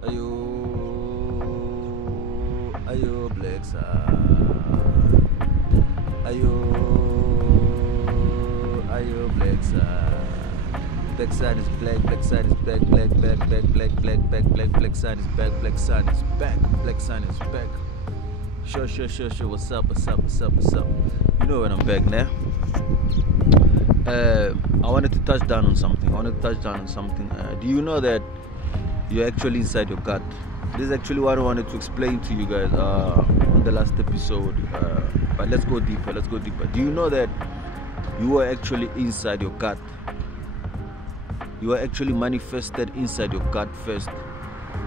Ayo Black Sun. Ayo Black Sun. Black Sun is black, Black Sun is back, black, Black Sun is back, Black Sun is back, Black Sun is back. Sure. What's up? You know when I'm back now. I wanted to touch down on something. Do you know that you're actually inside your gut? This is actually what I wanted to explain to you guys on the last episode. But let's go deeper. Do you know that you are actually inside your gut? You are actually manifested inside your gut first,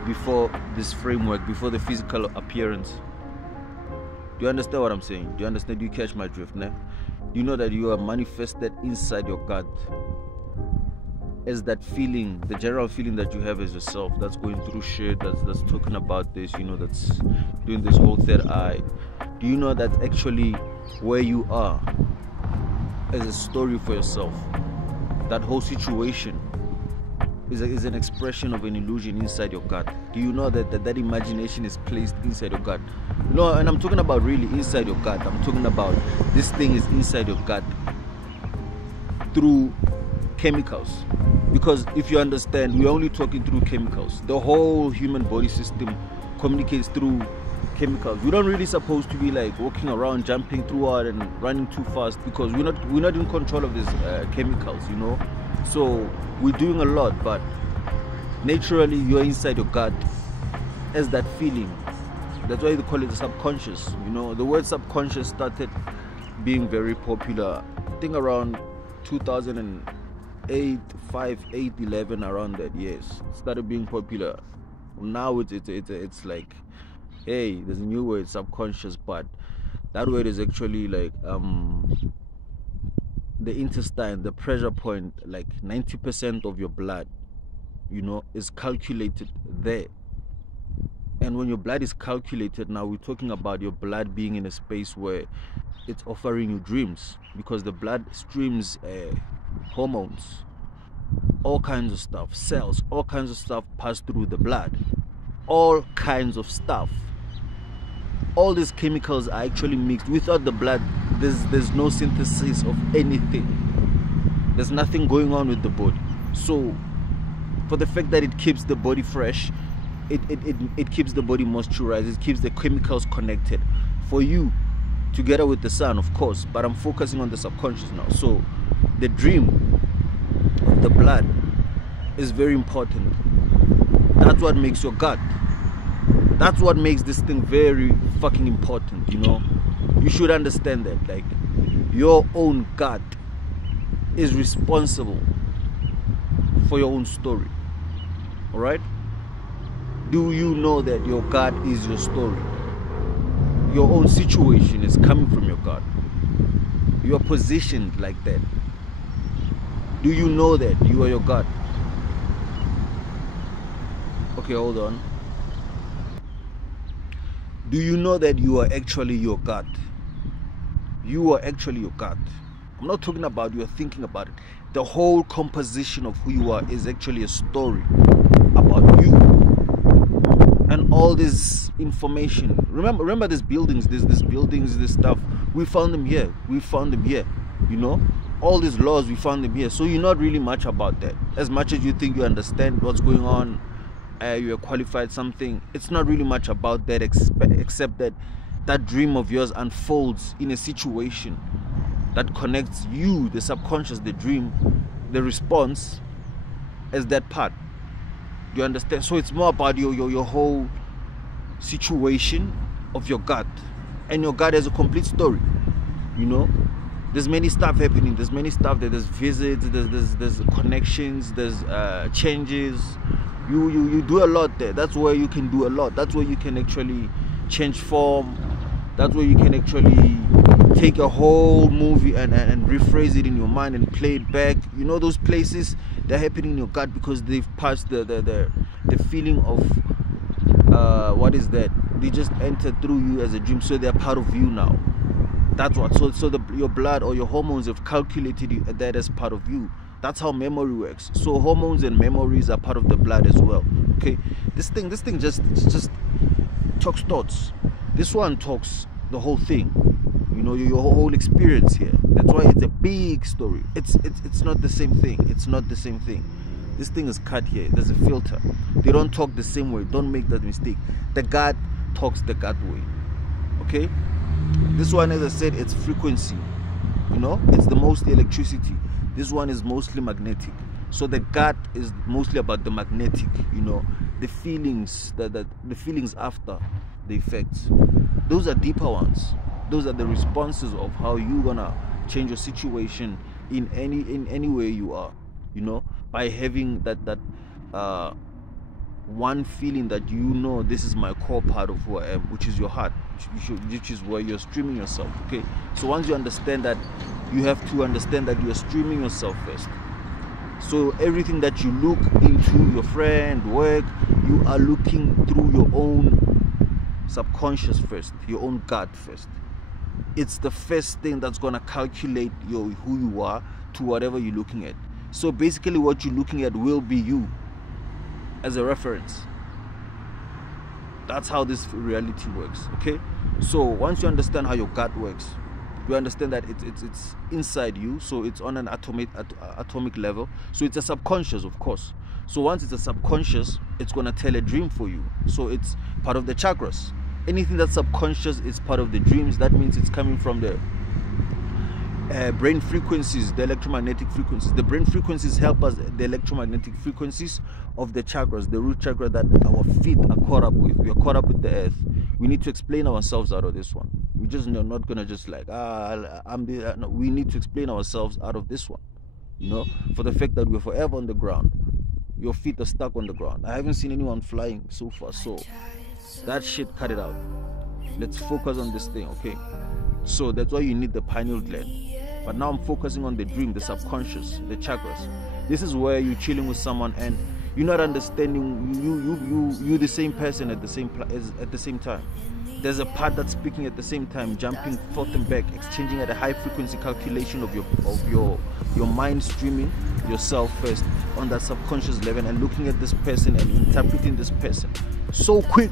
before this framework, before the physical appearance. Do you understand what I'm saying? Do you understand? Do you catch my drift now? You know that you are manifested inside your gut as that feeling, the general feeling that you have as yourself, that's going through shit, that's talking about this, that's doing this whole third eye. Do you know that's actually where you are as a story for yourself? That whole situation is an expression of an illusion inside your gut. Do you know that imagination is placed inside your gut? No, and I'm talking about really inside your gut. I'm talking about this thing is inside your gut through chemicals. Because if you understand, we're only talking through chemicals. The whole human body system communicates through chemicals. We're not really supposed to be like walking around, jumping throughout and running too fast, because we're not in control of these chemicals, So we're doing a lot, but naturally you're inside your gut as that feeling. That's why they call it the subconscious. The word subconscious started being very popular, I think around 2008, 5, 8, 11, around that years. It started being popular. Now it's like, hey, there's a new word, subconscious, but that word is actually like the intestine, the pressure point. Like 90% of your blood, is calculated there. And when your blood is calculated, now we're talking about your blood being in a space where it's offering you dreams, because the blood streams hormones, all kinds of stuff, cells, all kinds of stuff pass through the blood, all kinds of stuff. All these chemicals are actually mixed. Without the blood, there's no synthesis of anything. There's nothing going on with the body. So for the fact that it keeps the body fresh, it keeps the body moisturized, it keeps the chemicals connected for you together with the sun, of course. But I'm focusing on the subconscious now. So the dream of the blood is very important. That's what makes your gut. That's what makes this thing very fucking important, You should understand that, like, your own gut is responsible for your own story. Alright? Do you know that your gut is your story? Your own situation is coming from your gut. You are positioned like that. Do you know that you are your gut? Okay, hold on. Do you know that you are actually your gut? You are actually your gut. I'm not talking about you are thinking about it. The whole composition of who you are is actually a story about you. And all this information. Remember these buildings, this stuff. We found them here. All these laws, we found them here. So you're not really much about that. As much as you think you understand what's going on, you are qualified something, it's not really much about that, except that dream of yours unfolds in a situation that connects you, the subconscious, the dream, the response, as that part. You understand? So it's more about your whole situation of your gut. And your gut has a complete story. There's many stuff happening. There's many stuff that there's visits, there's connections, there's changes. You do a lot there. That's where you can do a lot. That's where you can actually change form. That's where you can actually take a whole movie and rephrase it in your mind and play it back. Those places, they're happening in your gut because they've passed the feeling of what is that? They just entered through you as a dream, so they're part of you now. That's what. So your blood or your hormones have calculated that as part of you. That's how memory works. So hormones and memories are part of the blood as well. Okay, this thing just talks thoughts. This one talks the whole thing, you know, your whole experience here. That's why it's a big story. It's not the same thing. It's not the same thing. This thing is cut here. There's a filter. They don't talk the same way. Don't make that mistake. The God talks the God way. Okay, this one, as I said, it's frequency, you know, it's the mostly electricity. This one is mostly magnetic. So the God is mostly about the magnetic, you know, the feelings, the feelings after the effects. Those are deeper ones. Those are the responses of how you're gonna change your situation in any way you are, you know, by having that one feeling that, you know, this is my core part of who I am, which is your heart, which is where you're streaming yourself. Okay, so once you understand that, you have to understand that you're streaming yourself first. So everything that you look into, your friend, work, you are looking through your own subconscious first, your own gut first. It's the first thing that's going to calculate who you are to whatever you're looking at. So basically what you're looking at will be you as a reference. That's how this reality works. Okay, so once you understand how your gut works, you understand that it's inside you, so it's on an atomic level. So it's a subconscious, of course. So once it's a subconscious, it's going to tell a dream for you. So it's part of the chakras. Anything that's subconscious is part of the dreams. That means it's coming from the brain frequencies, the electromagnetic frequencies. The brain frequencies help us, the electromagnetic frequencies of the chakras, the root chakra that our feet are caught up with. We are caught up with the earth. We need to explain ourselves out of this one. We just are not gonna just like no, we need to explain ourselves out of this one, you know, for the fact that we're forever on the ground. Your feet are stuck on the ground. I haven't seen anyone flying so far, so that shit, cut it out. Let's focus on this thing. Okay, so that's why you need the pineal gland. But now I'm focusing on the dream, the subconscious, the chakras. This is where you're chilling with someone and you're not understanding you the same person at the same time. There's a part that's speaking at the same time, jumping forth and back, exchanging at a high frequency calculation of your mind streaming yourself first on that subconscious level and looking at this person and interpreting this person so quick,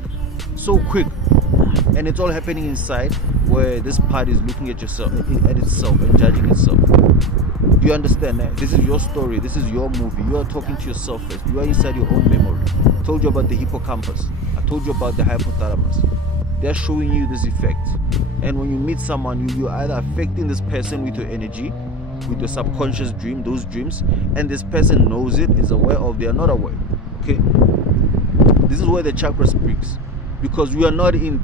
and it's all happening inside, where this part is looking at yourself, at itself, and judging itself. Do you understand that? This is your story, this is your movie. You are talking to yourself first. You are inside your own memory. I told you about the hippocampus, I told you about the hypothalamus. They're showing you this effect. And when you meet someone, you're either affecting this person with your energy, with your subconscious dream, those dreams, and this person knows it, is aware of, they are not aware. Okay, this is where the chakra speaks, because we are not in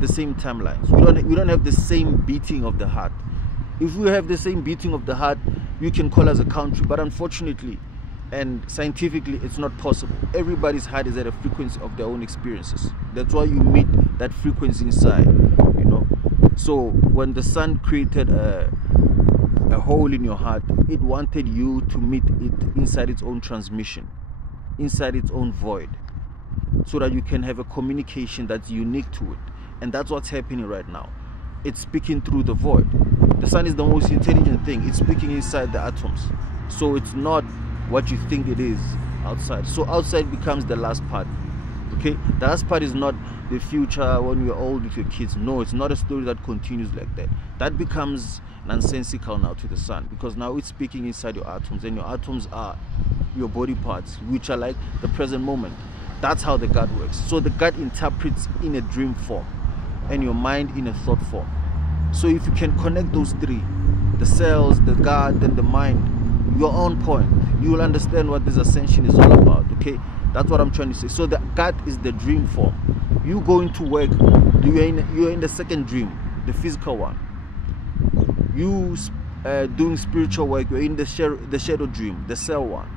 the same timelines. We don't have the same beating of the heart. If we have the same beating of the heart, you can call us a country, but unfortunately and scientifically it's not possible. Everybody's heart is at a frequency of their own experiences. That's why you meet that frequency inside, you know. So when the sun created a hole in your heart, it wanted you to meet it inside its own transmission, inside its own void, so that you can have a communication that's unique to it. And that's what's happening right now. It's speaking through the void. The sun is the most intelligent thing. It's speaking inside the atoms. So it's not what you think it is outside. So outside becomes the last part. Okay, the last part is not the future when you're old with your kids. No, it's not a story that continues like that. That becomes nonsensical now to the sun, because now it's speaking inside your atoms, and your atoms are your body parts, which are like the present moment. That's how the gut works. So the gut interprets in a dream form, and your mind in a thought form. So if you can connect those three, the cells, the gut, and the mind, you're on point. You will understand what this ascension is all about. Okay, that's what I'm trying to say. So the gut is the dream form. You going to work, you're in the second dream, the physical one. You doing spiritual work, you're in the shadow dream, the cell one.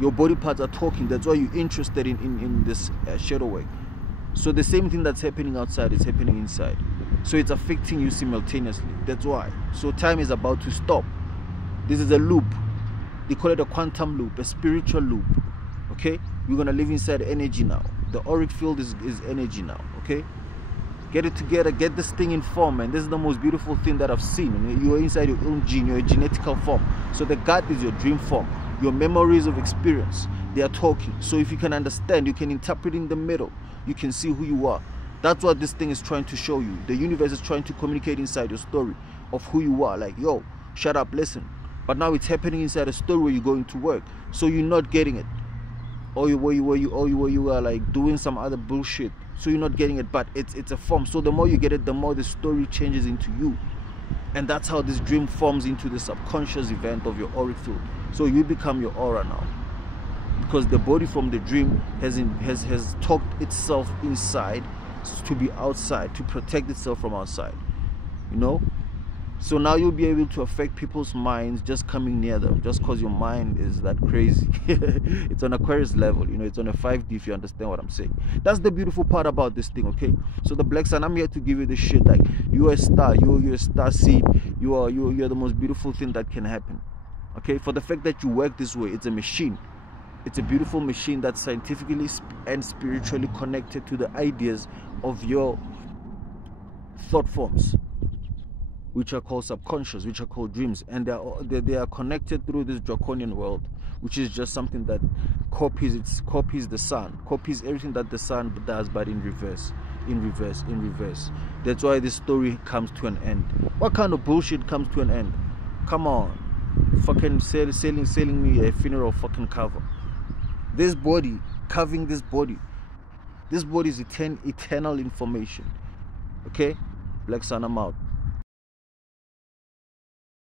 Your body parts are talking. That's why you're interested in this shadow work. So the same thing that's happening outside is happening inside. So it's affecting you simultaneously. That's why. So time is about to stop. This is a loop. They call it a quantum loop, a spiritual loop. Okay, you're gonna live inside energy now. The auric field is energy now. Okay, get it together, get this thing in form, and this is the most beautiful thing that I've seen. You're inside your own gene, you're a genetical form. So the gut is your dream form, your memories of experience. They are talking. So if you can understand, you can interpret in the middle, you can see who you are. That's what this thing is trying to show you. The universe is trying to communicate inside your story of who you are. Like, yo, shut up, listen. But now it's happening inside a story where you're going to work. So you're not getting it. Or you are like doing some other bullshit. So you're not getting it. But it's a form. So the more you get it, the more the story changes into you. And that's how this dream forms into the subconscious event of your auric field. So you become your aura now. Because the body from the dream has talked itself inside to be outside, to protect itself from outside, you know. So now you'll be able to affect people's minds just coming near them, just because your mind is that crazy. It's on Aquarius level, you know, it's on a 5D, if you understand what I'm saying. That's the beautiful part about this thing, okay? So the Black Sun, I'm here to give you this shit. Like, you're a star, you're a star seed, you're the most beautiful thing that can happen, okay? For the fact that you work this way, it's a machine. It's a beautiful machine that's scientifically and spiritually connected to the ideas of your thought forms, which are called subconscious, which are called dreams. And they are connected through this draconian world, which is just something that copies the sun, copies everything that the sun does, but in reverse. That's why this story comes to an end. What kind of bullshit comes to an end? Come on. Fucking selling me a funeral fucking cover. This body, carving this body is eternal information. Okay? Black Sun, I'm out.